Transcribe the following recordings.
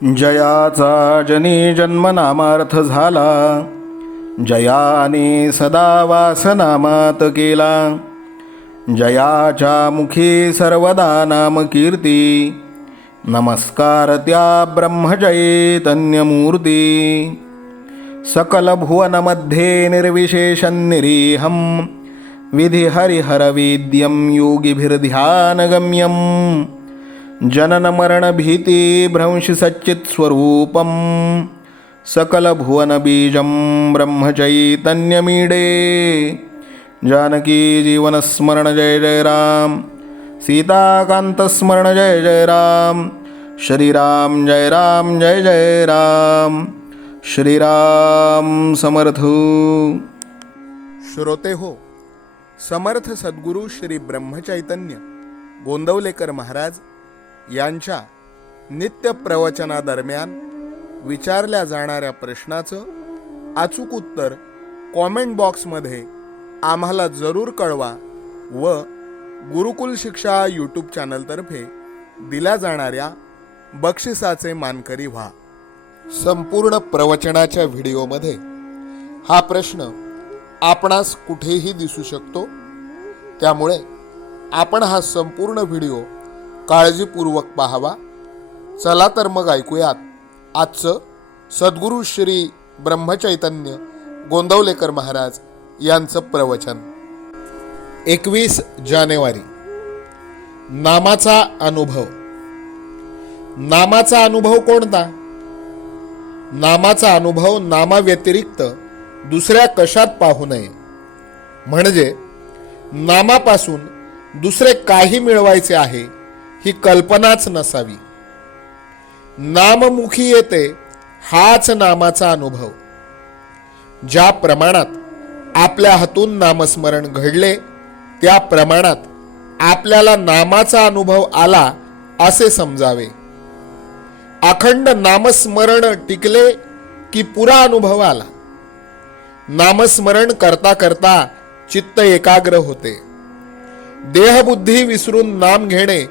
जयाचा जनी जन्मनामार्थ झाला, जयाने सदा वासनामात केला. जयाच्या मुखी सर्वदा नाम कीर्ती, नमस्कार त्या ब्रह्मचैतन्यमूर्ती. सकल भुवनमध्ये निर्विशेषं निरीहं, विधिहरिहरवेद्यं योगिभिर्ध्यानगम्यं. जनन मरण भीति भ्रंशि सच्चित्स्वरूपं, सकल भुवन बीजं ब्रह्मचैतन्यमीडे. जानकी जीवन स्मरण जय जय राम, सीताकांत स्मरण जय जय राम. श्रीराम जय राम जय जय राम. श्रीराम समर्थ. श्रोते हो, समर्थ सद्गुरू श्री ब्रह्मचैतन्य गोंदवलेकर महाराज यांच्या नित्य प्रवचनादरम्यान विचारल्या जाणाऱ्या प्रश्नाचं अचूक उत्तर कॉमेंट बॉक्समध्ये आम्हाला जरूर कळवा व गुरुकुल शिक्षा यूट्यूब चॅनलतर्फे दिल्या जाणाऱ्या बक्षिसाचे मानकरी व्हा. संपूर्ण प्रवचनाच्या व्हिडिओमध्ये हा प्रश्न आपणास कुठेही दिसू शकतो, त्यामुळे आपण हा संपूर्ण व्हिडिओ काळजीपूर्वक पाहावा. चला तर मग ऐकूयात आजचं सद्गुरू श्री ब्रह्मचैतन्य गोंदवलेकर महाराज यांचं प्रवचन. 21 जानेवारी. नामाचा अनुभव. नामाचा अनुभव कोणता? नामाचा अनुभव नामाव्यतिरिक्त दुसऱ्या कशात पाहू नये, म्हणजे नामापासून दुसरे काही मिळवायचे आहे ही कल्पनाच नसावी. नाममुखी येते हाच नामाचा अनुभव. ज्या प्रमाणात आपल्या हातून नामस्मरण घडले त्या प्रमाणात आपल्याला नामाचा अनुभव आला असे समजावे. अखंड नामस्मरण टिकले की पुरा अनुभव आला. नामस्मरण करता करता चित्त एकाग्र होते. देहबुद्धी विसरून नाम घेणे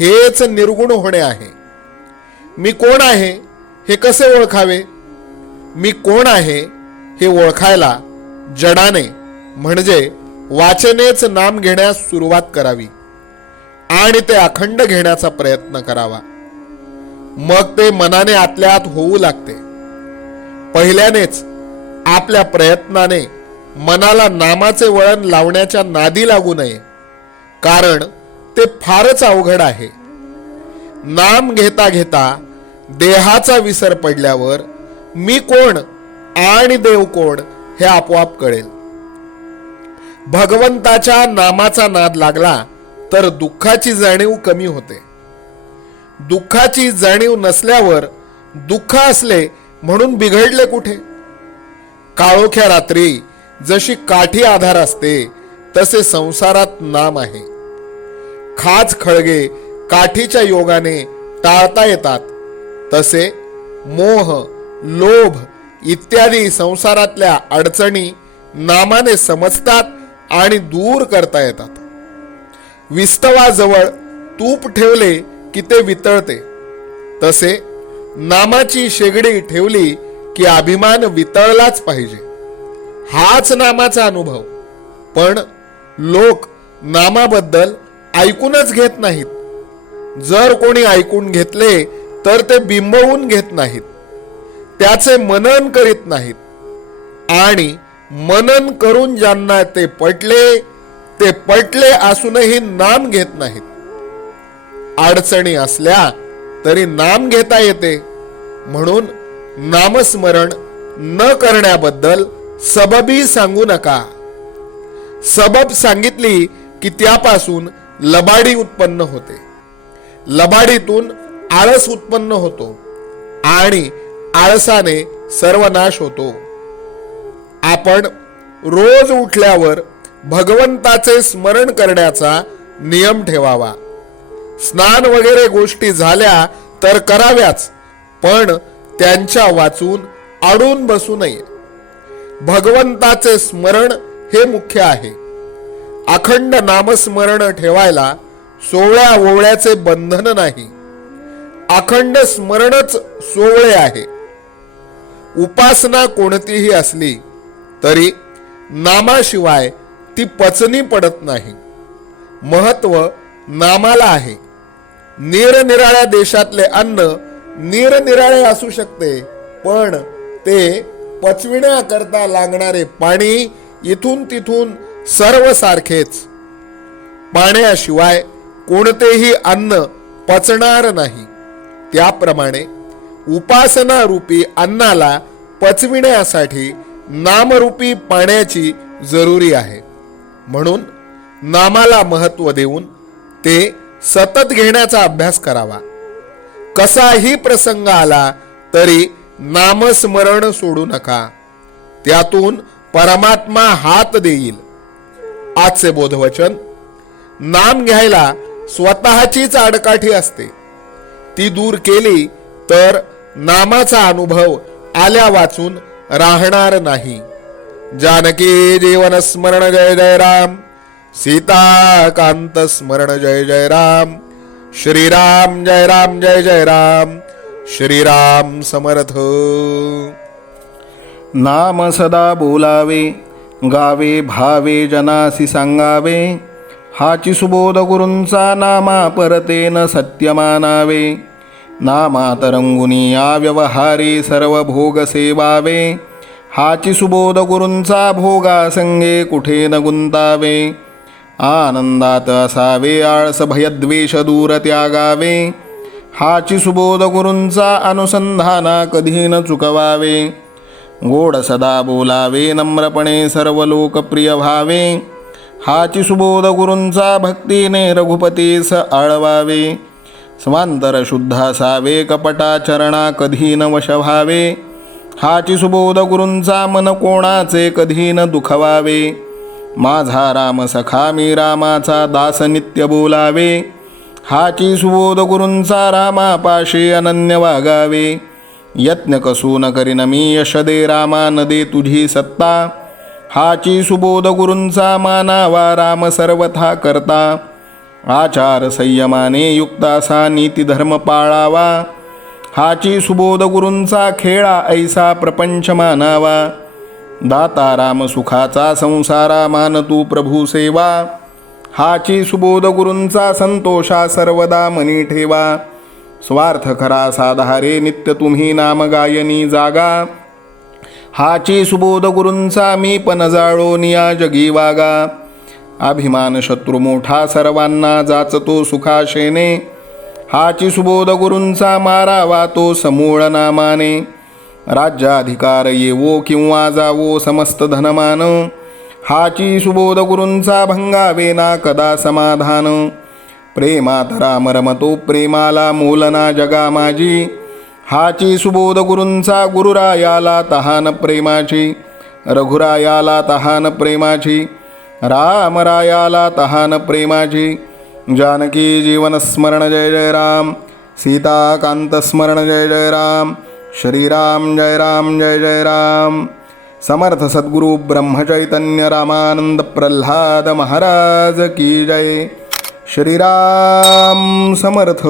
हेच निर्गुण होणे आहे. मी कोण आहे हे कसे ओळखावे? मी कोण आहे हे ओळखायला जडाने म्हणजे वाचनेच नाम घेण्यास सुरुवात करावी आणि ते अखंड घेण्याचा प्रयत्न करावा. मग ते मनाने आतल्या आत होऊ लागते. पहिल्यानेच आपल्या प्रयत्नाने मनाला नामाचे वळण लावण्याच्या नादी लागू नये, कारण ते फारच अवघड आहे. नाम घेता घेता देहाचा विसर पडल्यावर मी कोण आणि देव कोण हे आपोआप कळेल. भगवंताच्या नामाचा नाद लागला तर दुःखाची जाणीव कमी होते. दुःखाची जाणीव नसल्यावर दुःख असले म्हणून बिघडले कुठे? काळोख्या रात्री जशी काठी आधार असते तसे संसारात नाम आहे. खाच खळगे काठीच्या योगाने टाळता येतात, तसे मोह, लोभ इत्यादी संसारातल्या अडचणी नामाने समजतात आणि दूर करता येतात. विस्तवाजवळ तूप ठेवले की ते वितळते, तसे नामाची शेगडी ठेवली की अभिमान वितळलाच पाहिजे. हाच नामाचा अनुभव. पण लोक नामाबद्दल ऐकूनच घेत नाहीत. जर कोणी ऐकून घेतले तर ते बिंबवून घेत नाहीत, त्याचे मनन करीत नाहीत. आणि मनन करून ज्यांना ते पटले असूनही नाम घेत नाहीत. अडचणी असल्या तरी नाम घेता येते, म्हणून नामस्मरण न करण्याबद्दल सबबी सांगू नका. सबब सांगितली की त्यापासून लबाडी उत्पन्न होते. लबाडीतून आळस उत्पन्न होतो आणि आळसाने सर्वनाश होतो. आपण रोज उठल्यावर भगवंताचे स्मरण करण्याचा नियम ठेवावा. स्नान वगैरे गोष्टी झाल्या तर कराव्याच, पण त्यांच्या वाचून अडून बसू नये. भगवंताचे स्मरण हे मुख्य आहे. अखंड नामस्मरण ठेवायला 16 ओवळ्याचे बंधन नाही. अखंड स्मरणच सोवळे आहे. उपासना कोणतीही असली तरी नामाशिवाय ती पचनी पडत नाही. महत्व नामाला आहे. निरनिराळ्या देशातले अन्न निरनिराळे असू शकते, पण ते पचविण्याकरता लागणारे पाणी इथून तिथून सर्व सारखेच. पाण्याशिवाय कोणतेही अन्न पचणार नाही. त्याप्रमाणे उपासना रूपी अन्नाला पचविण्यासाठी नामरूपी पाण्याची जरुरी आहे. म्हणून नामाला महत्व देऊन ते सतत घेण्याचा अभ्यास करावा. कसाही प्रसंग आला तरी नामस्मरण सोडू नका. त्यातून परमात्मा हात देईल. आजचे बोधवचन: नाम घ्यायला स्वतःचीच आडकाठी असते. ती दूर केली तर नामाचा अनुभव आल्या वाचून राहणार नाही. जानकी जीवन स्मरण जय जय राम. सीता कांत स्मरण जय जय राम. श्रीराम जय राम जय जय राम. श्रीराम समर्थ. नाम सदा बोलावे, गावे भावे जनासी सांगावे. हाची सुबोध गुरूंचा नामा परतेन सत्य मानावे. नामात रंगुनी या व्यवहारी सर्व भोग सेवावे. हाची सुबोध गुरूंचा भोगा संगे कुठे न गुंतावे. आनंदात असावे आळस भयद्वेष दूर त्यागावे. हाची सुबोध गुरूंचा अनुसंधाना कधी न चुकवावे. गोड सदा बोलावे नम्रपणे सर्व लोकप्रिय व्हावे. हाची सुबोध गुरूंचा भक्तीने रघुपतीस आळवावे. स्वांतर शुद्ध असावे कपटाचरणा कधी न वश व्हावे. हाची सुबोध गुरूंचा मन कोणाचे कधी न दुखवावे. माझा राम सखा मी रामाचा दास नित्य बोलावे. हाची सुबोध गुरूंचा रामापाशी अनन्य वागावे. यत्न कसू न करीन मी यश दे रामा न दे तुझी सत्ता. हाची सुबोध गुरूंचा मानावा राम सर्वथा करता. आचार संयमाने युक्त असा नीती धर्म पाळावा. हाची सुबोध गुरूंचा खेळा ऐसा प्रपंच मानावा. दाता राम सुखाचा संसारा मान तू प्रभू सेवा. हाची सुबोध गुरूंचा संतोषा सर्वदा मनी ठेवा. स्वार्थ खरा साधारे नित्य तुम्ही नाम गायनी जागा. हाची सुबोध गुरूंचा मी पण जाळो निया जगी वागा. अभिमान शत्रू मोठा सर्वांना जाचतो सुखाशेने. हाची सुबोध गुरूंचा मारावा तो समूळ नामाने. राज्याधिकार येवो किंवा जावो समस्त धनमान. हाची सुबोध गुरूंचा भंगावे ना कदा समाधान. प्रेमात राम रमतो प्रेमाला मोलना जगा माझी. हाची सुबोध गुरूंचा गुरुरायाला तहान प्रेमाची. रघुरायाला तहान प्रेमाची. रामरायाला तहान प्रेमाची. जानकी जीवन स्मरण जय जय राम. सीता कांत स्मरण जय जय राम. श्रीराम जय राम जय जय राम. समर्थ सद्गुरु ब्रह्मचैतन्य रामानंद प्रल्हाद महाराज की जय. श्रीराम समर्थ.